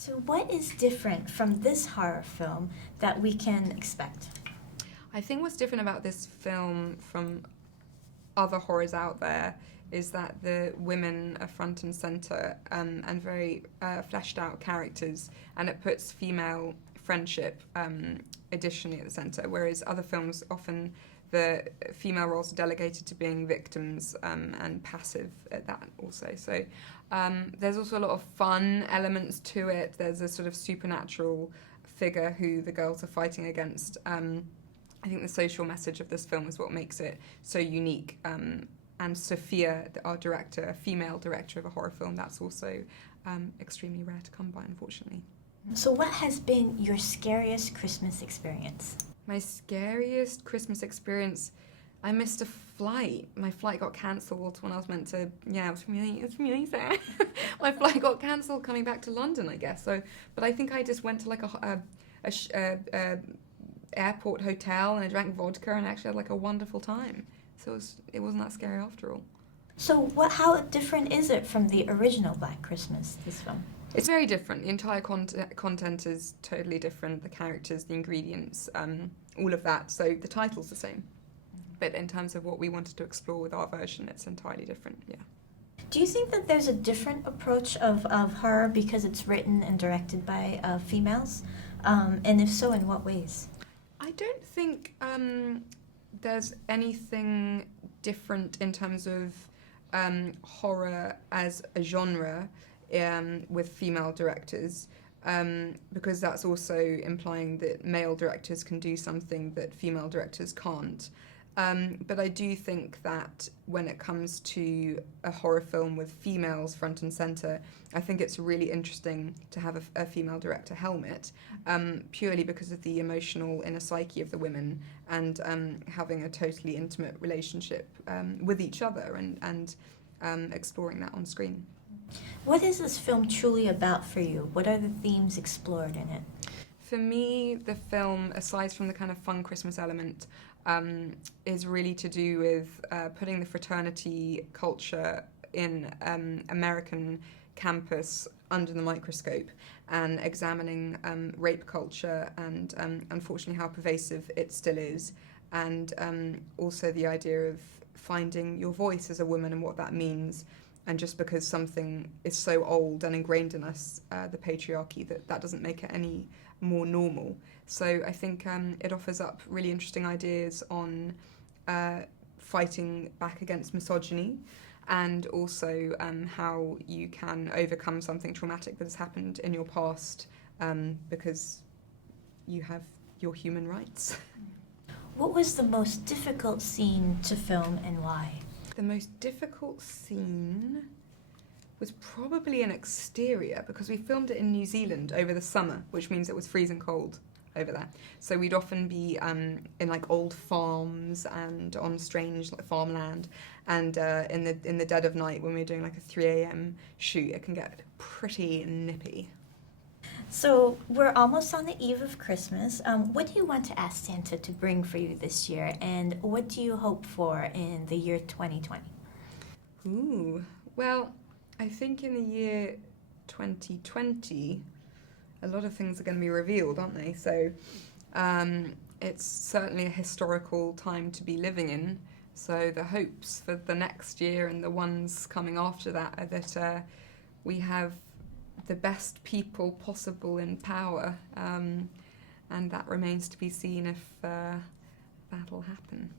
So what is different from this horror film that we can expect? I think what's different about this film from other horrors out there is that the women are front and centre and very fleshed out characters, and it puts female friendship additionally at the centre, whereas other films often the female roles are delegated to being victims and passive at that also. So there's also a lot of fun elements to it. There's a sort of supernatural figure who the girls are fighting against. I think the social message of this film is what makes it so unique. And Sophia, our director, a female director of a horror film, that's also extremely rare to come by, unfortunately. So what has been your scariest Christmas experience? My scariest Christmas experience, I missed a flight. My flight got cancelled when I was meant to, it was really sad. My flight got cancelled coming back to London, I guess. So, but I think I just went to like a airport hotel and I drank vodka and actually had like a wonderful time. So it wasn't that scary after all. So how different is it from the original Black Christmas, this film? It's very different. The entire content is totally different. The characters, the ingredients, all of that. So the title's the same. But in terms of what we wanted to explore with our version, it's entirely different, yeah. Do you think that there's a different approach of horror because it's written and directed by females? And if so, in what ways? I don't think there's anything different in terms of horror as a genre with female directors, because that's also implying that male directors can do something that female directors can't. But I do think that when it comes to a horror film with females front and centre, I think it's really interesting to have a female director helm it, purely because of the emotional inner psyche of the women and having a totally intimate relationship with each other and exploring that on screen. What is this film truly about for you? What are the themes explored in it? For me, the film, aside from the kind of fun Christmas element, is really to do with putting the fraternity culture in American campus under the microscope and examining rape culture and unfortunately how pervasive it still is, and also the idea of finding your voice as a woman and what that means. And just because something is so old and ingrained in us, the patriarchy, that doesn't make it any more normal. So I think it offers up really interesting ideas on fighting back against misogyny, and also how you can overcome something traumatic that has happened in your past because you have your human rights. What was the most difficult scene to film and why? The most difficult scene was probably an exterior, because we filmed it in New Zealand over the summer, which means it was freezing cold over there. So we'd often be in like old farms and on strange like farmland, and in the dead of night when we're doing like a 3 a.m. shoot, it can get pretty nippy. So we're almost on the eve of Christmas. What do you want to ask Santa to bring for you this year, and what do you hope for in the year 2020? Ooh, well, I think in the year 2020, a lot of things are going to be revealed, aren't they? So it's certainly a historical time to be living in. So the hopes for the next year and the ones coming after that are that we have the best people possible in power, and that remains to be seen if that'll happen.